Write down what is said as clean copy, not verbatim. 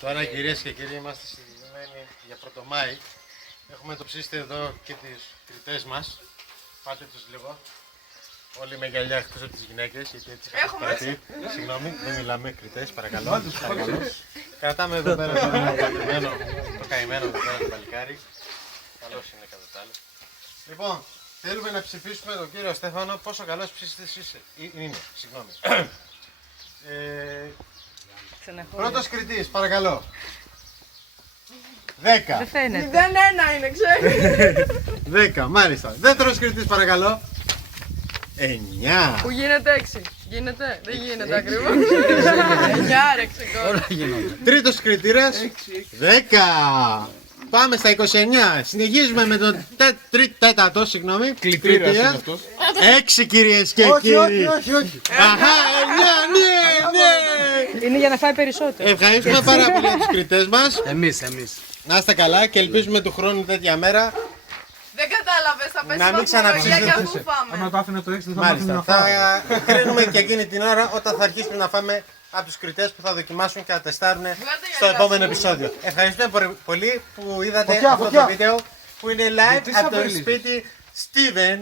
Τώρα κυρίες και κύριοι είμαστε συγκεκριμένοι για Πρωτομάη. Έχουμε το ψήστη εδώ και τις κριτές μας. Πάτε τους λίγο. Όλοι με γυαλιά εκτός από τις γυναίκες, γιατί έτσι είχα παρατηρήσει. Συγγνώμη, δεν μιλάμε κριτές, παρακαλώ. Κρατάμε εδώ πέρα το καημένο εδώ πέρα το παλικάρι. Καλώς είναι κατά τα άλλα. Λοιπόν, θέλουμε να ψηφίσουμε τον κύριο Στέφανο πόσο καλός ψήστης είναι. Συγγνώμη. Πρώτος κριτής, παρακαλώ. 10. Δεν φαίνεται. 0-1 είναι, ξέρεις. 10, μάλιστα. Δεύτερος κριτής, παρακαλώ. 9. Που γίνεται 6. Γίνεται, δεν γίνεται ακριβώς. 9 ρε ξεκόλου. Τρίτος κριτήρας. 10. Πάμε στα 29. Συνεχίζουμε με τον τέταρτο, συγγνώμη. Κριτήρας. 6 κυρίες και κύριοι. Όχι. Αχα, 9, ναι. Είναι για να φάει περισσότερο. Ευχαριστούμε πάρα πολύ τους κριτές μας. Εμείς. Να είστε καλά και ελπίζουμε του χρόνου τέτοια μέρα. Δεν κατάλαβες, θα πέσει Να μην βαθμολογία και αφού ξαναψηφίσετε. φάμε. Αν το άφηνα το 6 δεν θα Μάλιστα. μάθουμε να φάω. Θα κρίνουμε και εκείνη την ώρα όταν θα αρχίσουμε να φάμε από τους κριτές που θα δοκιμάσουν και θα τεστάρουν στο για επόμενο εργασία. επεισόδιο. Ευχαριστούμε πολύ που είδατε Φωτιά, αυτό το φωτιά. βίντεο που είναι live Γιατί από το σαβέλης. σπίτι Steven.